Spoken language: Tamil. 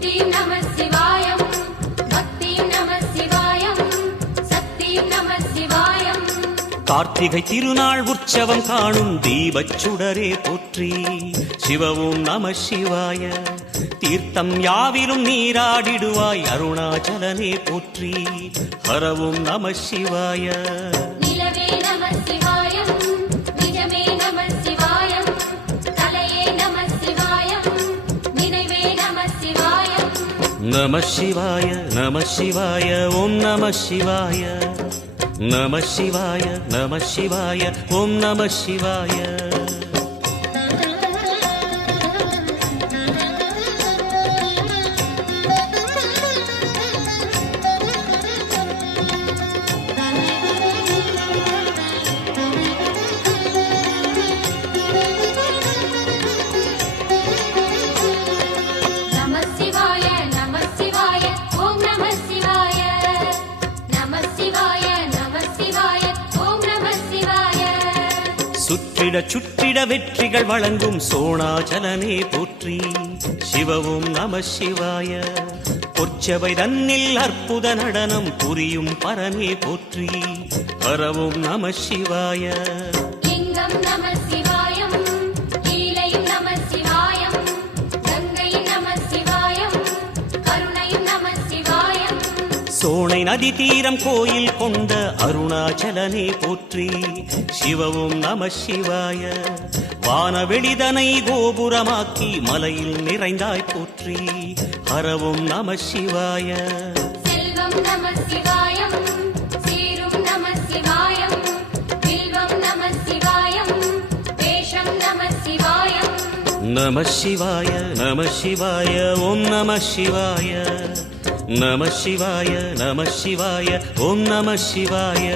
புத்திம் நம சிவாயம் பக்திம் நம சிவாயம் சக்திம் நம சிவாயம். கார்த்திகை திருநாள் உற்சவம் காணும் தீபச் சுடரே போற்றி. சிவவும் நம சிவாய. தீர்த்தம் யாவிலும் நீராடிடுவாய் அருணாச்சலனே போற்றி. ஹரவும் நம சிவாய. நிலவே நம சிவாயம் நிஜமே நம சிவாயம் தலையே நம சிவாயம் நினைவே நம சிவாயம். நம சிவாய நம சிவாய ஓம் நம சிவாய. நம சிவாய நம சிவாய ஓம் நம சிவாய. நம சிவாய நம சிவாய ஓம் நம சிவாய. நம சிவாய நம சிவாய ஓம் நம சிவாய. சுற்றிட சுற்றிட வெற்றிகள் வழங்கும் சோணாச்சலனே போற்றி. சிவவும் நம சிவாய. பொற்சபை தன்னில் அற்புத நடனம் புரியும் பரனே போற்றி. ஹரவும் நம சிவாய. லிங்கம் நம சிவாயம் லீலையும் நம சிவாயம் கங்கை நம சிவாயம் கருணையும் நம சிவாயம். சோனை நதி தீரம் கோயில் கொண்ட அருணாச்சலனே போற்றி. சிவவும் நம சிவாய. வானவெளிதனை கோபுரமாக்கி மலையில் நிறைந்தாய் போற்றி. ஹரவும் நம சிவாய. செல்வம் நம சிவாயம் சீரும் நம சிவாயம் வில்வம் நம சிவாயம் வேஷம் நம சிவாயம். நம சிவாய நம சிவாய ஓம் நம சிவாய. நம சிவாய நம சிவாய ஓம் நம சிவாய.